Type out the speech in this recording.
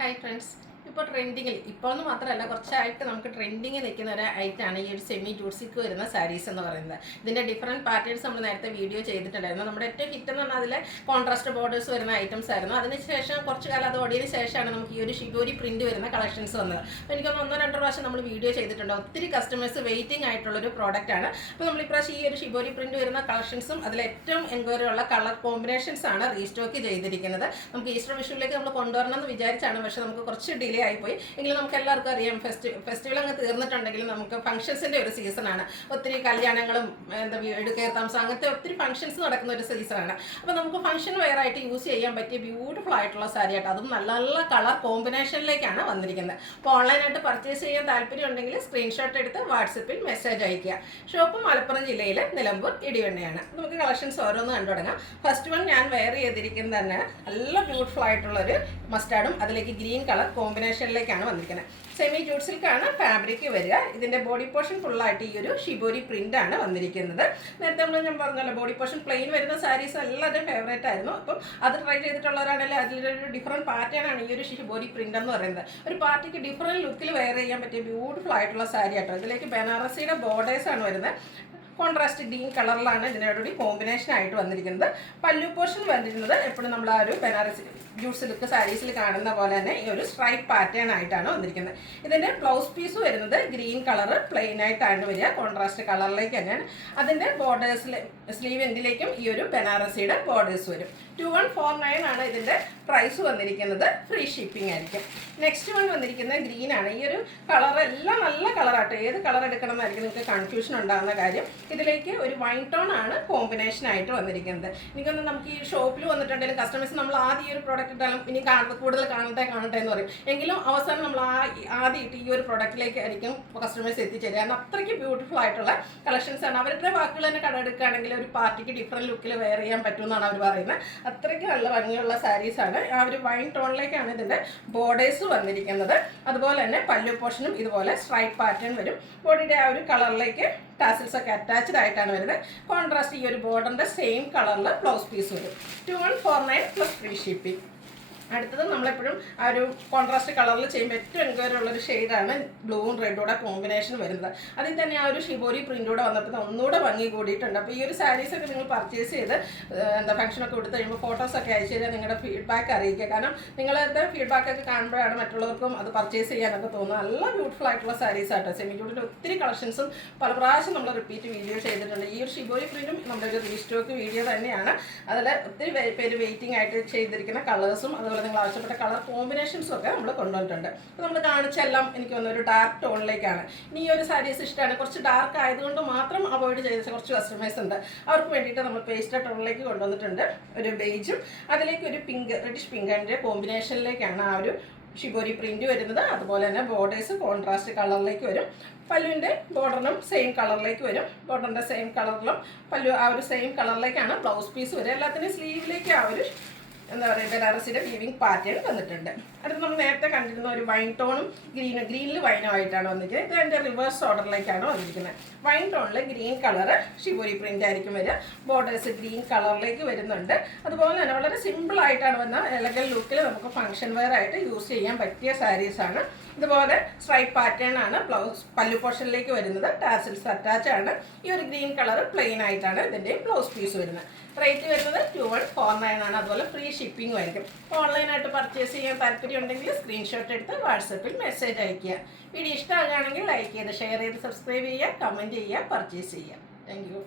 Hi friends. ഇപ്പോൾ ട്രെൻഡിങ്ങിൽ ഇപ്പോൾ എന്ന് മാത്രമല്ല കുറച്ചായിട്ട് നമുക്ക് ട്രെൻഡിങ്ങിൽ നിൽക്കുന്ന ഒരു ഐറ്റമാണ് ഈ ഒരു സെമി ജൂട്സിക്ക് വരുന്ന സാരീസ് എന്ന് പറയുന്നത്. ഇതിൻ്റെ ഡിഫറൻറ്റ് പാറ്റേൺസ് നമ്മൾ നേരത്തെ വീഡിയോ ചെയ്തിട്ടുണ്ടായിരുന്നു. നമ്മുടെ ഏറ്റവും ഹിറ്റ് എന്ന് പറഞ്ഞാൽ അതിലെ കോൺട്രാസ്റ്റ് ബോർഡേഴ്സ് വരുന്ന ഐറ്റംസ് ആയിരുന്നു. അതിനുശേഷം കുറച്ച് കാലം അത് ഓടിയതിന് ശേഷമാണ് നമുക്ക് ഈ ഒരു ഷിബോരി പ്രിൻറ്റ് വരുന്ന കളക്ഷൻസ് വന്നത്. അപ്പോൾ എനിക്കൊന്ന് 1-2 പ്രാവശ്യം നമ്മൾ വീഡിയോ ചെയ്തിട്ടുണ്ട്. ഒത്തിരി കസ്റ്റമേഴ്സ് വെയിറ്റിംഗ് ആയിട്ടുള്ളൊരു പ്രോഡക്റ്റാണ്. അപ്പോൾ നമ്മൾ ഇപ്രാവശ്യം ഈ ഒരു ഷിബോരി പ്രിൻറ്റ് വരുന്ന കളക്ഷൻസും അതിലേറ്റവും എൻക്വയറി ഉള്ള കളർ കോമ്പിനേഷൻസ് ആണ് റീസ്റ്റോക്ക് ചെയ്തിരിക്കുന്നത്. നമുക്ക് ഈസ്റ്റർ വിഷുവിലേക്ക് നമ്മൾ കൊണ്ടുവരണം എന്ന് വിചാരിച്ചാണ്, പക്ഷേ നമുക്ക് കുറച്ച് ഡിലേ ആയിപ്പോയി. എങ്കിലും നമുക്ക് എല്ലാവർക്കും അറിയാം, ഫെസ്റ്റിവൽ അങ്ങ് തീർന്നിട്ടുണ്ടെങ്കിൽ നമുക്ക് ഫംഗ്ഷൻസിൻ്റെ ഒരു സീസണാണ്. ഒത്തിരി കല്യാണങ്ങളും വീട് കയറി താമസം അങ്ങനത്തെ ഒത്തിരി ഫംഗ്ഷൻസ് നടക്കുന്ന ഒരു സീസണാണ്. അപ്പോൾ നമുക്ക് ഫംഗ്ഷൻ വെയർ ആയിട്ട് യൂസ് ചെയ്യാൻ പറ്റിയ ബ്യൂട്ടിഫുൾ ആയിട്ടുള്ള സാരി ആയിട്ട് അതും നല്ല നല്ല കളർ കോമ്പിനേഷനിലേക്കാണ് വന്നിരിക്കുന്നത്. അപ്പോൾ ഓൺലൈനായിട്ട് പർച്ചേസ് ചെയ്യാൻ താല്പര്യം ഉണ്ടെങ്കിൽ സ്ക്രീൻഷോട്ട് എടുത്ത് വാട്സപ്പിൽ മെസ്സേജ് അയയ്ക്കുക. ഷോപ്പ് മലപ്പുറം ജില്ലയിലെ നിലമ്പൂർ ഇടിവണ്ണയാണ്. നമുക്ക് കളക്ഷൻസ് ഓരോന്ന് കണ്ടു തുടങ്ങാം. ഫസ്റ്റ് വൺ ഞാൻ വെയർ ചെയ്തിരിക്കുന്നത് തന്നെ നല്ല ബ്യൂട്ടിഫുൾ ആയിട്ടുള്ളൊരു മസ്റ്റാർഡും അതിലേക്ക് ഗ്രീൻ കളർ കോമ്പിനേഷനിലേക്കാണ് വന്നിരിക്കുന്നത്. സെമി ജൂട്ട് സിൽക്കാണ് ഫാബ്രിക് വരിക. ഇതിൻ്റെ ബോഡി പോർഷൻ ഫുള്ളായിട്ട് ഈ ഒരു ഷിബോരി പ്രിൻ്റ് ആണ് വന്നിരിക്കുന്നത്. നേരത്തെ ഞാൻ പറഞ്ഞല്ലോ, ബോഡി പോർഷൻ പ്ലെയിൻ വരുന്ന സാരീസ് എല്ലാവരുടെയും ഫേവറേറ്റ് ആയിരുന്നു. അപ്പം അത് ട്രൈ ചെയ്തിട്ടുള്ളവരാണെങ്കിൽ അതിലൊരു ഡിഫറൻറ്റ് പാറ്റേൺ ആണ് ഈ ഒരു ഷിബോരി പ്രിൻ്റ് എന്ന് പറയുന്നത്. ഒരു പാർട്ടിക്ക് ഡിഫറൻറ്റ് ലുക്കിൽ വെയർ ചെയ്യാൻ പറ്റിയ ബ്യൂട്ടിഫുൾ ആയിട്ടുള്ള സാരി ആട്ടോ. ഇതിലേക്ക് ബനാറസിയുടെ ബോർഡേഴ്സ് ആണ് വരുന്നത്. കോൺട്രാസ്റ്റ് ഗ്രീൻ കളറിലാണ് ഇതിനോടുകൂടി കോമ്പിനേഷൻ ആയിട്ട് വന്നിരിക്കുന്നത്. പല്ലു പോർഷൻ വന്നിരുന്നത് എപ്പോഴും നമ്മൾ ആ ഒരു ബനാറസി ജൂട്ട് സിൽക്ക് സാരീസിൽ കാണുന്ന പോലെ തന്നെ ഈ ഒരു സ്ട്രൈപ്പ് പാറ്റേൺ ആയിട്ടാണ് വന്നിരിക്കുന്നത്. ഇതിൻ്റെ ബ്ലൗസ് പീസ് വരുന്നത് ഗ്രീൻ കളർ പ്ലെയിൻ ആയിട്ടാണ് വരിക, കോൺട്രാസ്റ്റ് കളറിലേക്ക് തന്നെയാണ്. അതിൻ്റെ ബോർഡേഴ്സിൽ സ്ലീവ് എൻഡിലേക്കും ഈ ഒരു ബനാറസിയുടെ ബോർഡേഴ്സ് വരും. 2149 ആണ് ഇതിൻ്റെ പ്രൈസ് വന്നിരിക്കുന്നത്. ഫ്രീ ഷിപ്പിംഗ് ആയിരിക്കും. നെക്സ്റ്റ് വൺ വന്നിരിക്കുന്നത് ഗ്രീൻ ആണ്. ഈ ഒരു കളർ എല്ലാം നല്ല കളറാട്ടോ. ഏത് കളർ എടുക്കണം എന്നായിരിക്കും നിങ്ങൾക്ക് കൺഫ്യൂഷൻ ഉണ്ടാകുന്ന കാര്യം. ഇതിലേക്ക് ഒരു വൈൻ ടോൺ ആണ് കോമ്പിനേഷൻ ആയിട്ട് വന്നിരിക്കുന്നത്. എനിക്കൊന്ന് നമുക്ക് ഈ ഷോപ്പിൽ വന്നിട്ടുണ്ടെങ്കിൽ കസ്റ്റമേഴ്സ് നമ്മൾ ആദ്യം ഈ ഒരു പ്രോഡക്റ്റ് ഇട്ടാലും ഇനി കൂടുതൽ കാണട്ടെ എന്ന് പറയും. എങ്കിലും അവസാനം നമ്മൾ ആദ്യം ഇട്ട് ഈ ഒരു പ്രോഡക്റ്റിലേക്ക് ആയിരിക്കും കസ്റ്റമേഴ്സ് എത്തിച്ചേരുക. കാരണം അത്രയ്ക്ക് ബ്യൂട്ടിഫുൾ ആയിട്ടുള്ള കളക്ഷൻസ് ആണ്. അവരുടെ വാക്കുകൾ തന്നെ കടമെടുക്കുകയാണെങ്കിൽ ഒരു പാർട്ടിക്ക് ഡിഫറൻറ്റ് ലുക്കിൽ വെയർ ചെയ്യാൻ പറ്റുമെന്നാണ് അവർ പറയുന്നത്. അത്രയ്ക്ക് നല്ല ഭംഗിയുള്ള സാരീസാണ്. ആ ഒരു വൈൻ ടോണിലേക്കാണ് ഇതിൻ്റെ ബോർഡേഴ്സ് വന്നിരിക്കുന്നത്. അതുപോലെ തന്നെ പല്ലു പോർഷനും ഇതുപോലെ സ്ട്രൈപ്പ് പാറ്റേൺ വരും. ബോഡിയുടെ ആ ഒരു കളറിലേക്ക് ടാസിൽസ് ഒക്കെ അറ്റാച്ച്ഡ് ആയിട്ടാണ് വരുന്നത്. കോൺട്രാസ്റ്റ് ഈ ഒരു ബോർഡറിൻ്റെ സെയിം കളറിൽ ബ്ലൗസ് പീസ് വരും. 2149 പ്ലസ് ഫ്രീ ഷിപ്പിംഗ്. അടുത്തത് നമ്മളെപ്പോഴും ആ ഒരു കോൺട്രാസ്റ്റ് കളറിൽ ചെയ്യുമ്പോൾ ഏറ്റവും എൻക്വയറി ഉള്ളൊരു ഷെയ്ഡാണ് ബ്ലൂവും റെഡൂടെ കോമ്പിനേഷൻ വരുന്നത്. അതിൽ തന്നെ ആ ഒരു ഷിബോരി പ്രിൻ്റൂടെ വന്നപ്പോൾ ഒന്നുകൂടെ ഭംഗി കൂടിയിട്ടുണ്ട്. അപ്പോൾ ഈ ഒരു സാരീസൊക്കെ നിങ്ങൾ പർച്ചേസ് ചെയ്ത് ഫംഗ്ഷനൊക്കെ കൊടുത്ത് കഴിയുമ്പോൾ ഫോട്ടോസൊക്കെ അയച്ചു തരിക, നിങ്ങളുടെ ഫീഡ്ബാക്ക് അറിയിക്കുക. കാരണം നിങ്ങളുടെ ഫീഡ്ബാക്കൊക്കെ കാണുമ്പോഴാണ് മറ്റുള്ളവർക്കും അത് പർച്ചേസ് ചെയ്യാനൊക്കെ തോന്നുന്നത്. നല്ല ബ്യൂട്ടിഫുൾ ആയിട്ടുള്ള സാരീസ് ആട്ടോ. സെമി ജൂട്ടിൻ്റെ ഒത്തിരി കളക്ഷൻസും പല പ്രാവശ്യം നമ്മൾ റിപ്പീറ്റ് വീഡിയോ ചെയ്തിട്ടുണ്ട്. ഈ ഒരു ഷിബോരി പ്രിൻറ്റും നമ്മുടെ ഒരു റീസ്റ്റോക്ക് വീഡിയോ തന്നെയാണ്. അതിൽ ഒത്തിരി പേര് വെയിറ്റിംഗ് ആയിട്ട് ചെയ്തിരിക്കുന്ന കളേഴ്സും അതുപോലെ നിങ്ങൾ ആവശ്യപ്പെട്ട കളർ കോമ്പിനേഷൻസും ഒക്കെ നമ്മൾ കൊണ്ടുവന്നിട്ടുണ്ട്. അപ്പോൾ നമ്മൾ കാണിച്ചെല്ലാം എനിക്ക് തോന്നുന്നു ഒരു ഡാർക്ക് ടോണിലേക്കാണ്. ഇനി ഈ ഒരു സാരീസ് ഇഷ്ടമാണ്, കുറച്ച് ഡാർക്ക് ആയതുകൊണ്ട് മാത്രം അവോയ്ഡ് ചെയ്ത കുറച്ച് കസ്റ്റമേഴ്സ് ഉണ്ട്. അവർക്ക് വേണ്ടിയിട്ട് നമ്മൾ പേസ്റ്റൽ ടോണിലേക്ക് കൊണ്ടുവന്നിട്ടുണ്ട്. ഒരു ബേജും അതിലേക്ക് ഒരു പിങ്ക്, റെഡിഷ് പിങ്കിൻ്റെ കോമ്പിനേഷനിലേക്കാണ് ആ ഒരു ഷിബോരി പ്രിൻ്റ് വരുന്നത്. അതുപോലെ തന്നെ ബോർഡേഴ്സ് കോൺട്രാസ്റ്റ് കളറിലേക്ക് വരും. പല്ലുവിൻ്റെ ബോർഡറിനും സെയിം കളറിലേക്ക് വരും. ബോർഡറിൻ്റെ സെയിം കളറിലും പല്ലു ആ ഒരു സെയിം കളറിലേക്കാണ് ബ്ലൗസ് പീസ് വരും. എല്ലാത്തിനും സ്ലീവിലേക്ക് ആ ഒരു എന്താ പറയുക ബനാറസിയുടെ വീവിങ് പാറ്റേൺ വന്നിട്ടുണ്ട്. അടുത്ത് നമ്മൾ നേരത്തെ കണ്ടിരുന്ന ഒരു വൈൻ ടോണും ഗ്രീനിൽ വൈനും ആയിട്ടാണ് വന്നിരിക്കുന്നത്. ഇത് അതിൻ്റെ റിവേഴ്സ് ഓർഡറിലേക്കാണ് വന്നിരിക്കുന്നത്. വൈൻ ടോണിൽ ഗ്രീൻ കളർ ഷിബോരി പ്രിൻ്റ് ആയിരിക്കും വരിക. ബോർഡേഴ്സ് ഗ്രീൻ കളറിലേക്ക് വരുന്നുണ്ട്. അതുപോലെ തന്നെ വളരെ സിമ്പിൾ ആയിട്ടാണ് വന്ന എലഗൻ ലുക്കിൽ നമുക്ക് ഫംഗ്ഷൻ വെയർ ആയിട്ട് യൂസ് ചെയ്യാൻ പറ്റിയ സാരീസാണ്. ഇതുപോലെ സ്ട്രൈപ്പ് പാറ്റേൺ ആണ് ബ്ലൗസ് പല്ലു പോർഷനിലേക്ക് വരുന്നത്. ടാസിൽസ് അറ്റാച്ച് ആണ്. ഈ ഒരു ഗ്രീൻ കളർ പ്ലെയിൻ ആയിട്ടാണ് ഇതിൻ്റെ ബ്ലൗസ് പീസ് വരുന്നത്. റേറ്റ് വരുന്നത് 2149 ആണ്. അതുപോലെ ഫ്രീ ഷിപ്പിംഗും ആയിരിക്കും. ഓൺലൈനായിട്ട് പർച്ചേസ് ചെയ്യാൻ താല്പര്യം ഉണ്ടെങ്കിൽ സ്ക്രീൻഷോട്ട് എടുത്ത് വാട്സപ്പിൽ മെസ്സേജ് അയയ്ക്കുക. വീഡിയോ ഇഷ്ടമാകുകയാണെങ്കിൽ ലൈക്ക് ചെയ്ത് ഷെയർ ചെയ്ത് സബ്സ്ക്രൈബ് ചെയ്യുക, കമൻറ്റ് ചെയ്യുക, പർച്ചേസ് ചെയ്യുക. Thank you.